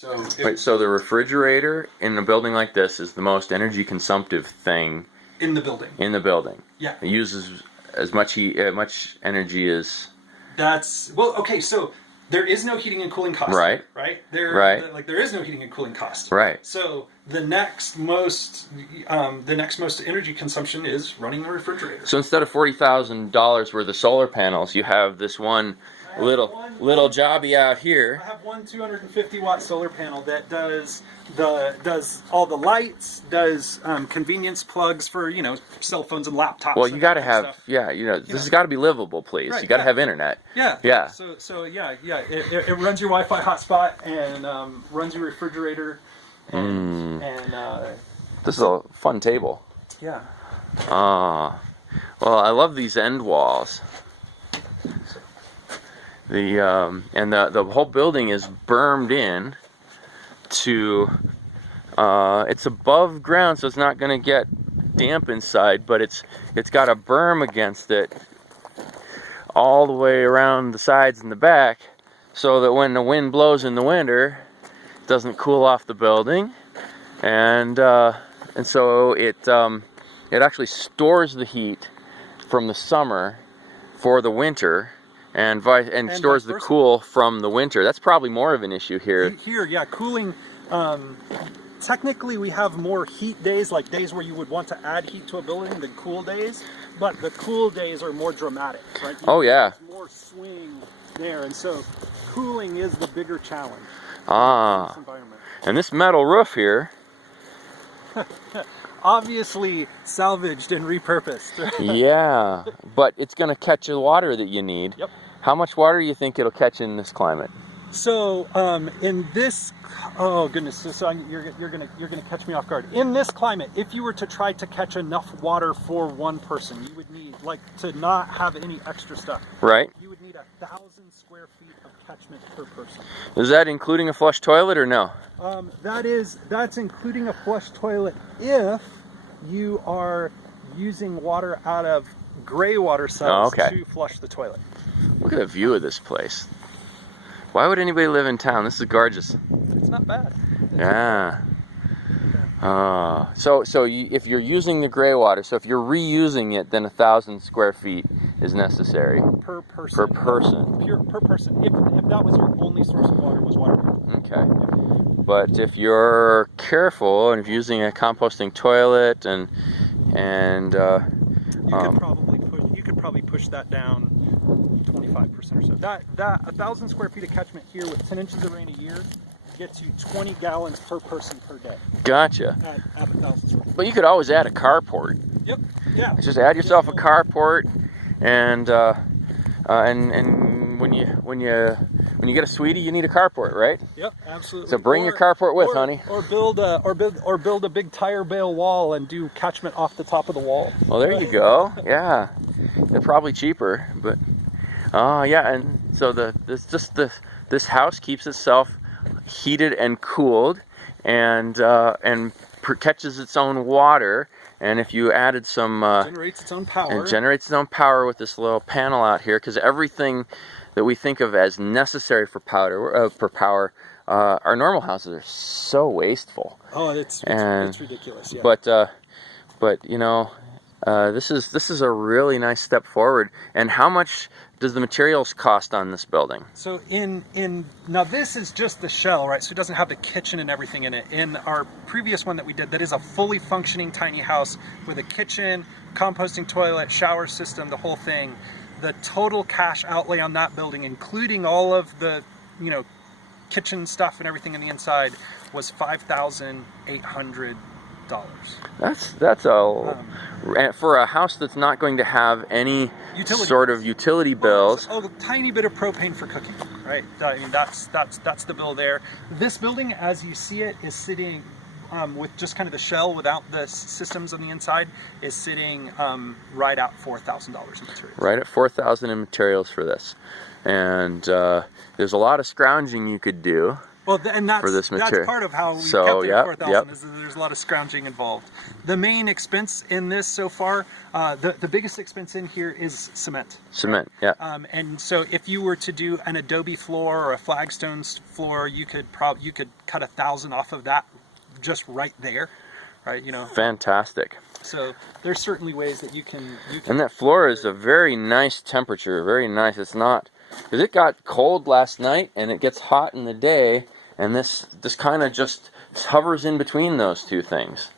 So the refrigerator in a building like this is the most energy consumptive thing in the building. In the building. Yeah. It uses as much energy as. That's okay. So there is no heating and cooling cost. Right. Right. Right. There is no heating and cooling cost. Right. So the next most energy consumption is running the refrigerator. So instead of $40,000 worth of solar panels, you have this one little jobby out here. I have one 250-watt solar panel that does all the lights, does convenience plugs for cell phones and laptops. Well, you got to have this has got to be livable, please. Right, You got to have internet. Yeah. Yeah. So it runs your Wi-Fi hotspot and runs your refrigerator. And this is a fun table. Yeah. Well, I love these end walls. The whole building is bermed in to it's above ground, so it's not going to get damp inside, but it's got a berm against it all the way around the sides and the back, so that when the wind blows in the winter, it doesn't cool off the building, and so it actually stores the heat from the summer for the winter. And stores the cool from the winter. That's probably more of an issue here. Yeah, cooling. Technically, we have more heat days, like days where you would want to add heat to a building, than cool days. But the cool days are more dramatic, right? Yeah. There's more swing there, and so cooling is the bigger challenge. In this environment. And this metal roof here. Obviously salvaged and repurposed. Yeah, but it's going to catch the water that you need. Yep. How much water do you think it'll catch in this climate? So in this, oh goodness, so you're gonna catch me off guard. In this climate, if you were to try to catch enough water for one person, you would need, to not have any extra stuff. Right. You would need 1,000 square feet of catchment per person. Is that including a flush toilet or no? That's including a flush toilet if you are using water out of gray water cells to flush the toilet. Look at the view of this place. Why would anybody live in town? This is gorgeous. It's not bad. Yeah. If you're using the gray water, so if you're reusing it, then 1,000 square feet is necessary. Per person. Per person. Per person. If that was your only source of water, was water. Okay. But if you're careful and if you're using a composting toilet and you could probably push that down 25% or so. That 1,000 square feet of catchment here with 10 inches of rain a year gets you 20 gallons per person per day. Gotcha. At 1,000 square feet. But you could always add a carport. Yep. Yeah. Just add yourself a carport, and when you get a sweetie, you need a carport, right? Yep, absolutely. So bring your carport with, honey. Or build a big tire bale wall and do catchment off the top of the wall. Well, there you go. Yeah, they're probably cheaper, but and so this house keeps itself heated and cooled, and catches its own water. And if you added some generates its own power. It generates its own power with this little panel out here, because everything that we think of as necessary for power, our normal houses are so wasteful. Oh, it's ridiculous. Yeah. But this is a really nice step forward. And how much does the materials cost on this building? So now this is just the shell, right? So it doesn't have the kitchen and everything in it. In our previous one that we did, that is a fully functioning tiny house with a kitchen, composting toilet, shower system, the whole thing. The total cash outlay on that building, including all of the, kitchen stuff and everything in the inside, was $5,800. That's for a house that's not going to have any sort of utility bills. Oh, a tiny bit of propane for cooking, right? I mean, that's the bill there. This building, as you see it, is sitting with just kind of the shell without the systems on the inside, is sitting right at $4,000 in materials. Right at $4,000 in materials for this, and there's a lot of scrounging you could do. Well, and for this material. that's part of how we So, kept it at yep, 4,000 yep. is that there's a lot of scrounging involved. The main expense in this so far, the biggest expense in here is cement. Cement, yeah. And so if you were to do an adobe floor or a flagstone floor, you could cut 1,000 off of that just right there, right? You know. Fantastic. So there's certainly ways that you can. And that floor is a very nice temperature, very nice. It's not, because it got cold last night and it gets hot in the day, and this kind of just hovers in between those two things.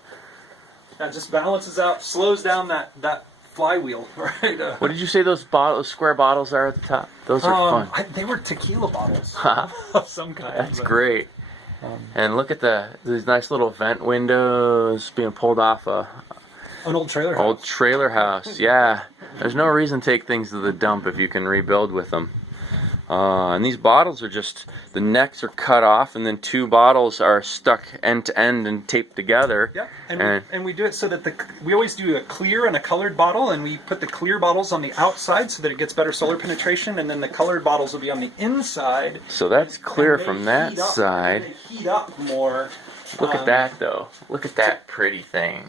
That just balances out, slows down that flywheel, right? What did you say those square bottles are at the top? Those are fun. They were tequila bottles of some kind. That's great. And look at these nice little vent windows being pulled off An old trailer house. Old trailer house, yeah. There's no reason to take things to the dump if you can rebuild with them. And these bottles are just, the necks are cut off, and then two bottles are stuck end to end and taped together. Yeah, and we do it so that we always do a clear and a colored bottle, and we put the clear bottles on the outside so that it gets better solar penetration, and then the colored bottles will be on the inside. So that's clear from that side. They heat up more. Look at that, though. Look at that pretty thing.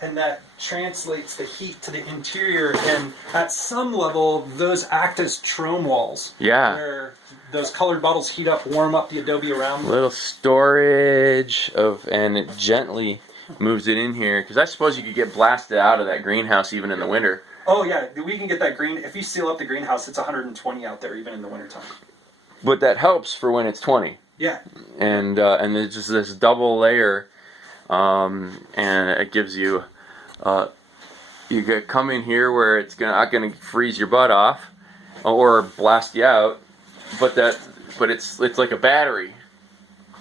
And that translates the heat to the interior, and at some level, those act as trome walls. Yeah. Where those colored bottles heat up, warm up the adobe around. Little storage and it gently moves it in here, because I suppose you could get blasted out of that greenhouse even in the winter. Oh yeah, we can get that green. If you seal up the greenhouse, it's 120 out there even in the wintertime. But that helps for when it's 20. Yeah. And there's just this double layer. And it gives you, you could come in here where it's not gonna freeze your butt off or blast you out, but it's like a battery.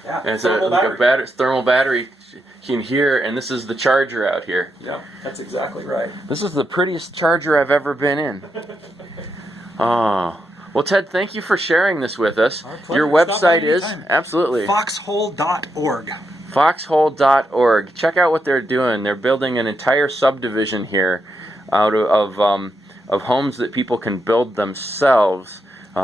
Yeah. And it's a thermal battery in here, and this is the charger out here. Yeah, that's exactly right. This is the prettiest charger I've ever been in. Oh. Well, Ted, thank you for sharing this with us. Your website is absolutely foxhole.org. Foxhole.org. Check out what they're doing. They're building an entire subdivision here out of homes that people can build themselves,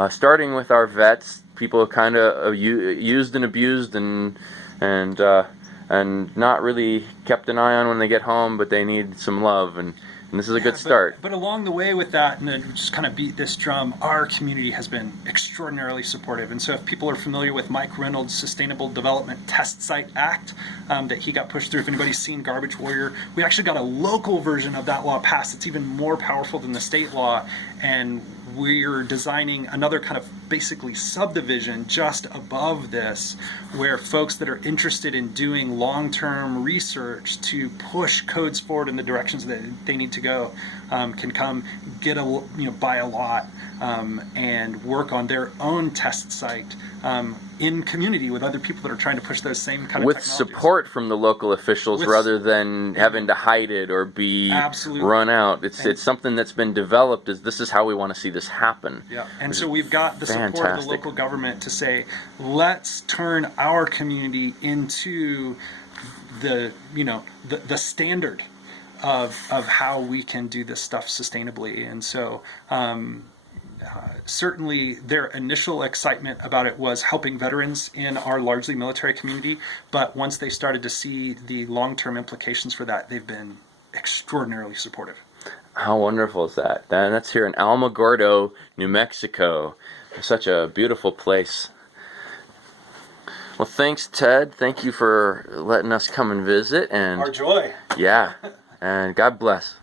starting with our vets, people kind of used and abused and not really kept an eye on when they get home, but they need some love, and this is a good start. But along the way with that, and then just kind of beat this drum, our community has been extraordinarily supportive. And so if people are familiar with Mike Reynolds' Sustainable Development Test Site Act that he got pushed through, if anybody's seen Garbage Warrior, we actually got a local version of that law passed. It's even more powerful than the state law. And we're designing another kind of basically subdivision just above this, where folks that are interested in doing long-term research to push codes forward in the directions that they need to go can come get buy a lot and work on their own test site in community with other people that are trying to push those same kind of with technologies. Support from the local officials rather than having to hide it or be run out. It's something that's been developed as this is how we want to see this happen. Yeah, and so we've got the support of the local government to say, let's turn our community into the standard of how we can do this stuff sustainably. And so certainly their initial excitement about it was helping veterans in our largely military community, but once they started to see the long-term implications for that, they've been extraordinarily supportive. How wonderful is that? And that's here in Alamogordo, New Mexico. Such a beautiful place. Well, thanks, Ted. Thank you for letting us come and visit. And our joy. Yeah, and God bless.